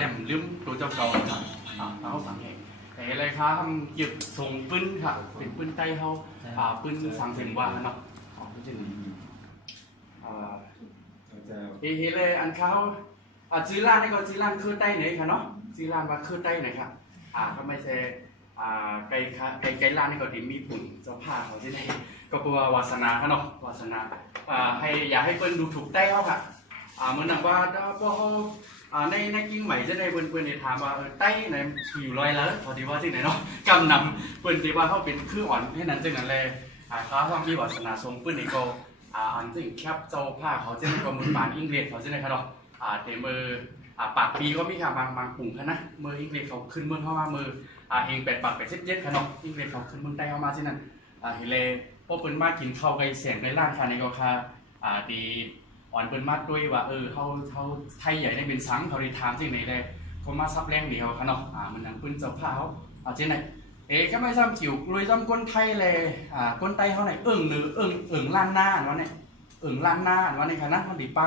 แหลมลืมตัวเจ้าเก่าครับเขาสังเกตแต่อะไรครับทำเก็บส่งปืนค่ะเป็นปืนไต้เขาปืนสังเกตว่าเนาะไม่ใช่เฮเลยอันเขาจีร้านนี่ก็จีร้านคือใต้ไหนค่ะเนาะจีร้านว่าคือใต้ไหนครับก็ไม่ใช่ไกลร้านนี่ก็ดีมีผุ่นเจ้าผ้าเขาที่ไหนก็กลัววาสนาค่ะเนาะวาสนาให้อยากให้เปิ้ลดูถูกใต้เขาค่ะเหมือนว่าพวกเขาในกิ้งใหม่จะได้เปิ้ลในถามว่าใต้ไหนอยู่ลอยแล้วพอดีว่าที่ไหนเนาะกำนำเปิ้ลที่ว่าเขาเป็นคืออ่อนให้นั้นจึงนั้นเลยเขาว่ามีวาสนาทรงเปิ้ลนี่ก็อันจึงแคบเจ้าผ้าเขาจะได้ก็มือปานอิงเลสเขาจะได้ค่ะเนาะเต็มมือปากปีก็มีค่ะบางกลุ่มค่ะนะมืออิงเลสเขาขึ้นเมืองเข้ามามือเฮง8 บาท87ค่ะเนาะอิงเลสเขาขึ้นเมืองใต้เข้ามาที่นั่นเฮเลพวกเปิ้ลมากินข้าวไก่เสียงในร้านค่ะในก็ค่ะตีอ่อนเปิ้ลมาด้วยว่าเขาไทยใหญ่ได้เป็นสังเขาได้ถามที่ไหนเลยเขามาซับแรงเดียวค่ะเนาะมันนั่งเปิ้ลเจ้าผ้าเขาที่ไหนก็ไม่ซ้ำขิวรวยซ้ำก้นไทยเลยก้นไตเขาไหนหรือล้านหน้าอันนี้ล้านหน้าอันนี้ค่ะนะเขาดีป้า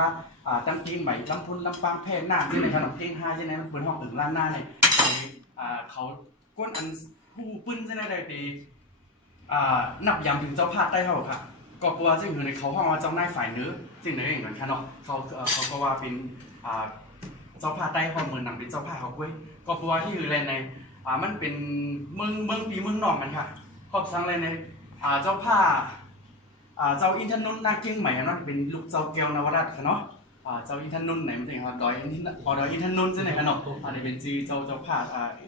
ตั้งกิ้งใหม่ลำพูนลำปางแพร่หน้าที่ไหนขนมกิ้ง5ที่ไหนมันเปิ้ลห้องล้านหน้าเนี่ยเขาก้นอันหูปื้นที่ไหนได้ตีนับยำถึงเจ้าผ้าใต้เขาค่ะก็กลัวซึ่งอยู่ในเขาห้องว่าเจ้านายฝ่ายเนื้อซึ่งในอย่างนั้นค่ะเนาะเขาก็ว่าเป็นเจ้าผ้าใต้เขาเหมือนหนังเป็นเจ้าผ้าเขากุ้ยก็กลัวที่อยู่ในมันเป็นเมืองปีเมืองนอกกันค่ะครอบสังเลยในเจ้าผ้าเจ้าอินทนนท์นาเกียงใหม่นั่นเป็นลูกเจ้าแก้วนวรัตน์ค่ะเนาะเจ้าอินทนนท์ไหนมันถึงดอยอินทนนท์ใช่ไหมคะเนาะอันนี้เป็นชื่อเจ้าผ้า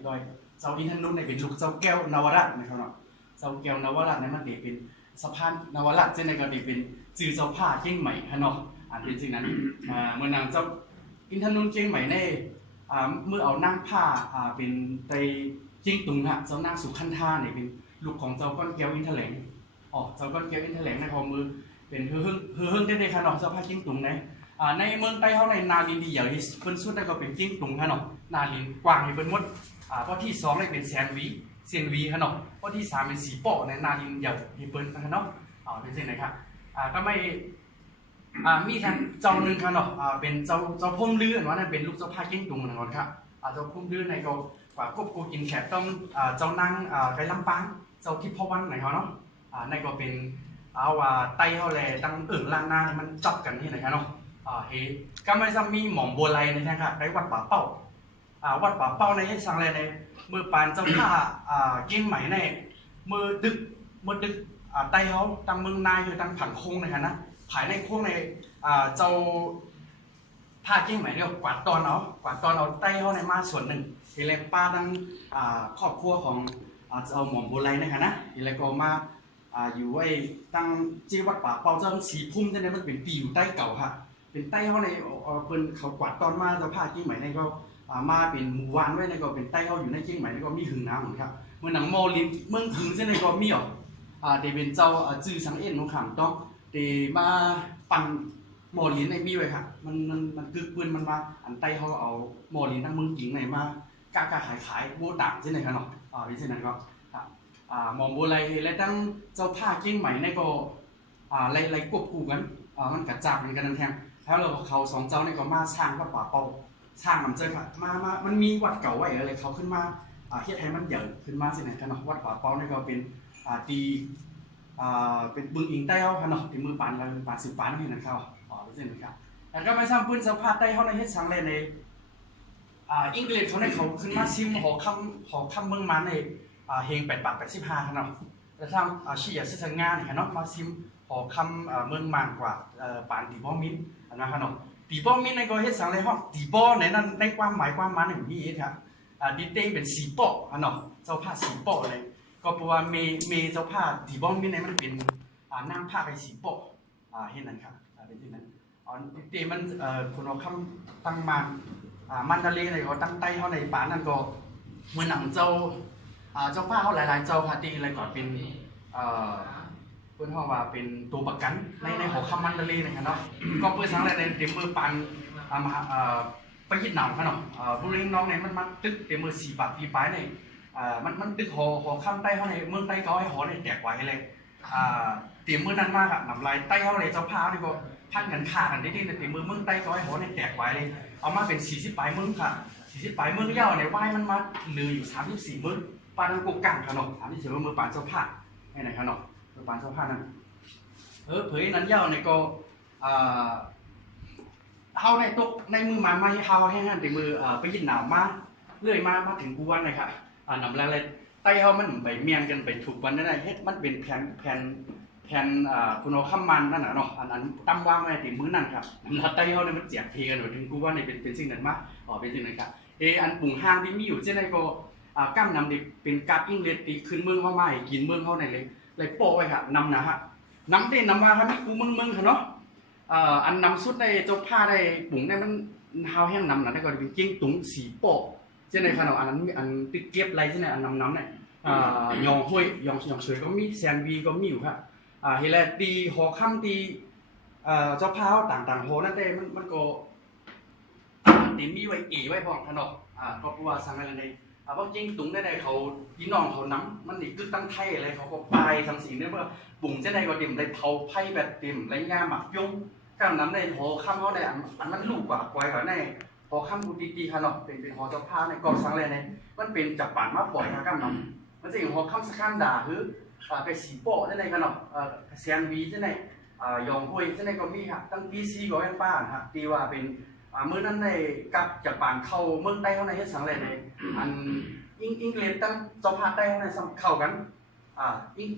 ดอยเจ้าอินทนนท์เนี่ยเป็นลูกเจ้าแก้วนวรัตน์นะครับเนาะเจ้าแก้วนวรัตน์เนี่ยมันเป็นสะพานนวรัตน์ใช่ไหมก็เป็นชื่อเจ้าผ้าเกียงใหม่ค่ะเนาะเป็นสิ่งนั้นเมื่อนางเจ้าอินทนนท์เกียงใหม่ในเมื่อเอานั่งผ้าเป็นไตเจียงตุงฮะเจ้านางสุขันธาเนี่ยเป็นลูกของเจ้าก้อนแก้วอินทแหลงเจ้าก้อนแก้วอินทแหลงในข้อมือเป็นเฮืองได้เลยค่ะเนาะเจ้าผ้าเจียงตุงในเมืองใต้เขาในนาลินดีใหญ่เพิ่นสุดได้ก็เป็นเจียงตุงค่ะเนาะนาลินกว้างให้เพิ่นหมดเพราะที่2ได้เป็นเซียนวีค่ะเนาะเพราะที่3เป็นสีเปาะในนาลินใหญ่ให้เพิ่นค่ะเนาะเป็นเช่นไรครับก็ไม่มีทางเจ้าหนึ่งค่ะเนาะเป็นเจ้าพุ่มลื้ออันนั้นเป็นลูกเจ้าผ้าเจียงตุงนะครับครับเจ้าพุ่มลื้อในก็กว่ากบกูกินแขกต้องเจ้านางไก่ลำปางเจ้าทิพย์วันไหนเขาเนาะในก็เป็นว่าไตเขาแลตั้งล้านหน้ามันจับกันที่ไหนครับเนาะเฮก็ไม่ซ้ำมีหม่อมบัวไลนะครับในวัดป่าเป้าวัดป่าเป้าในสังเลยในมือปานเจ้าผ้าเกี้ยงใหม่ในมือดึกไตเขาตั้งเมืองนายคือตั้งผังโค้งนะครับนะภายในโค้งในเจ้าผ้าเกี้ยงใหม่เนี่ยกวาดตอนเอาไตเขาในมาส่วนหนึ่งทีแรกป้าตั้งครอบครัวของเอาหม่อมโบราณนะครับนะทีแรกก็มาอยู่ไว้ตั้งจีวัดป่าเปาเจ้าสีพุ่มจะได้มันเป็นปีอยู่ใต้เก่าค่ะเป็นใต้เขาในเพิ่นเขากวาดตอนมาเจ้าผ้าเกี้ยงใหม่ในก็มาเป็นหมู่บ้านไว้ในก็เป็นใต้เขาอยู่ในเกี้ยงใหม่ในก็มีหึงน้ำเหมือนครับเมื่อหนังโมลินเมืองถึงเส้นในก็มีเดี๋ยวเป็นเจ้าจื้อสังเอ็นของขังต้องเดี๋ยวมาปั่นโมลินในมีไว้ค่ะมันกึกปืนมันมาอันใต้เขาเอาโมลินทั้งเมืองจริงในมากล้าขายโบด่างเช่นไรครับเนาะเป็นเช่นนั้นก็หม่อมบัวไลและตั้งเจ้าผ้าเกี้ยงใหม่ในก็ไล่ควบคู่กันมันกระจับกันนั่นแทงแล้วเราเขา2เจ้าในก็มาสร้างวัดป่าเป่าสร้างมันเจอค่ะมามันมีวัดเก่าไว้อะไรเขาขึ้นมาเฮ็ดให้มันใหญ่ขึ้นมาสิเนี่ยครับเนาะวัดป่าเป่าในก็เป็นตีเป็นบึงอิงใต้เขาค่ะเนาะที่มือปานเราปานสืบปานนั่นเองนะครับเป็นเช่นนั้นครับแล้วก็ไม่ซ้ำพื้นเจ้าผ้าใต้เขาในเฮ็ดสังเลยในอังกฤษเขาในเขาขึ้นมาซิมหอคำเมืองมันในเฮง8 บาท85ครับเนาะแต่ทางชี้อยากซื้องานเนี่ยเนาะมาซิมหอคำเมืองมันกว่าปานตีบ้อมินนะครับเนาะตีบ้อมินในก็เฮ็ดสังเลยห้องตีบ้อในนั้นในความหมายความมันอย่างนี้ครับดิเต้เป็นสีเปาะเนาะเจ้าผ้าสีเปาะเลยก็เพราะว่าเมเจ้าผ้าตีบ้อมินในมันเป็นนั่งผ้าไปสีเปาะเห็นนั่นครับเป็นที่นั้นดิเต้มันคนเอาคำตั้งมันทะเลในก็ตั้งใต้เขาในป่านั่นก็เมื่อหนังเจ้าผ้าเขาหลายๆเจ้าพาตีอะไรก่อนเป็นเพื่อนเขาว่าเป็นตัวประกันในหัวคำมันทะเลนะครับเนาะก็เพื่อสังอะไรในเต็มมือปันไปยึดหนาวครับเนาะผู้เลี้ยงน้องเนี่ยมันตึกเต็มมือ4 บาทปีปลายเนี่ยมันตึกหัวคำใต้เขาในเมืองใต้เขาให้หัวในแตกไว้เลยเต็มมือนั้นมากอะหนำลายใต้เขาในเจ้าผ้านี่ก็พันกันขากันได้ในเต็มมือเมืองใต้เขาให้หัวในแตกไว้เลยเอามาเป็น40 ปลายมึงค่ะ 40 ปลายเมืองเย่าในว่ายมันมาเหลืออยู่34มื้อปานนั้นกกลางขนม34มื้อปานเจ้าผ้าให้ไหนขนมปานเจ้าผ้านั่นเผยนั้นเย่าในก็เฮาในตกในมือมาไม่เฮาให้หันในมือไปยินหนาวมาเรื่อยมาถึงกูวันเลยครับนำอะไรไต้เฮามันไปเมียนกันไปถูกวันนั่นเฮ็ดมันเป็นแผ่นคุณเอาข้ามมันนั่นน่ะเนาะอันตั้มวางไว้ติมื้อนั่นครับแล้วไต้เฮาเนี่ยมันเจียกเพกันถึงกูว่าในเป็นสิ่งนั้นมาเป็นสิ่งนั้นครับอันปุ่งห้างที่มีอยู่เช่นในก็ก้ามนำดิเป็นกาบอิงเลสตีขึ้นเมืองเข้ามาให้กินเมืองเข้าในเลยโปะไว้ครับนำนะฮะนำได้นำว่าครับมีกูเมืองค่ะเนาะอันนำสุดในเจ้าผ้าได้ปุ่งได้มันเฮาแห้งนำนะได้ก็เป็นกิ้งตุ๋งสีโปะเช่นในขนมอันนั้นอันติดเก็บอะไรเช่นในอันน้ำเนี่ยยองห้วยยองเฉยก็มีแซนวีก็มีอยู่ครับเฮเลตีหอค่ำตีเจ้าผ้าต่างๆโหนั่นเองมันก็ตีมีไว้ไว้พองขนมก็เพราะว่าสังอะไรในเพราะจริงตุ๋งได้เขาพี่น้องเขาน้ำมันนี่คือตั้งไทยอะไรเขาก็ปลายสังสีเนี่ยว่าปุ่งเช่นใดก็เต็มได้เผาไผ่แบบเต็มไรงาหมักยงก้ามน้ำได้หอค่ำเขาได้อันมันลูกกว่าไว้ก่อนในหอค่ำกูตีขนมเป็นหอเจ้าผ้าในกองสังอะไรในมันเป็นจับป่านมาปล่อยก้ามน้ำมันจะอย่างหอค่ำสักขั้นด่าหรือไปสีโป้เช่นใดขนมเซียนวีเช่นใดยองห้วยเช่นใดก็มีครับตั้งปีซีก็ยังป้าครับตีว่าเป็นเมื่อนั้นในกับจากป่านเข้าเมืองใต้เขาในเฮ็ดสังเลยในอันอิงเลนตั้งเจ้าพาใต้เขาในเข้ากัน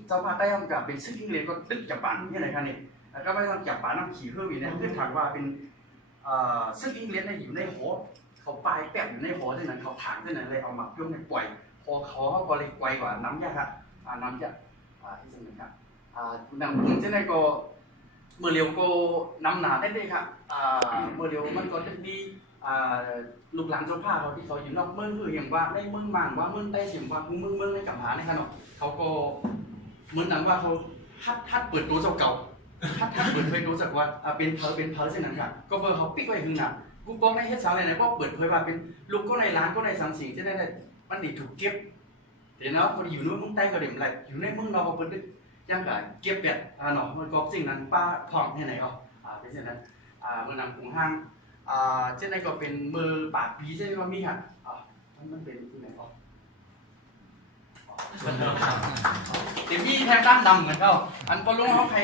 เจ้าพาใต้เขากับเป็นซึ่งอิงเลนก็ตึกจากป่านนี่ไหนครับนี่ก็ไม่ต้องจากป่านน้ำขี่เพื่อวีเนี่ยขึ้นถามว่าเป็นซึ่งอิงเลนในอยู่ในหัวเขาปลายแปะอยู่ในหัวที่นั้นเขาถางที่นั้นเลยเอาหมักย่อมในปล่อยพอเขาก็เลยไกวกว่าน้ำยาครับน้ำยาที่สำคัญครับดังผมเช่นไรก็เมื่อเร็วก็นำหนาได้ครับเมื่อเร็วมันก็จะมีลูกหลานเจ้าผ้าเขาที่เขาอยู่นอกเมืองคืออย่างว่าในเมืองมังว่าเมืองใต้เสียงว่าเมืองในกับหาในขนมเขาก็เหมือนนั้นว่าเขาฮัดเปิดตัวเจ้าเก่าฮัดเปิดเผยตัวจากว่าเป็นเพอเช่นนั้นครับก็เบอร์เขาปิ๊กไว้ถึงหนักกูก็ในเฮ็ดสาวไหนก็เปิดเผยว่าเป็นลูกก็ในร้านก็ในสังสีจะได้มันดีถูกเก็บเดี๋ยวนะพออยู่นู้นเมืองใต้ก็เดี๋ยวอะไรอยู่ในเมืองนอกก็เปิดยังกับเก็บแบบหนอมันก็สิ่งนั้นป้าผ่องที่ไหนเขาเป็นเช่นนั้นเมื่อนำกรุงห้างเช่นนั้นก็เป็นมือปากผีเช่นก็มีค่ะมันเป็นที่ไหนเขาเดี๋ยวพี่แทงด้านดำเหมือนเขาอันพอลงเขาใคร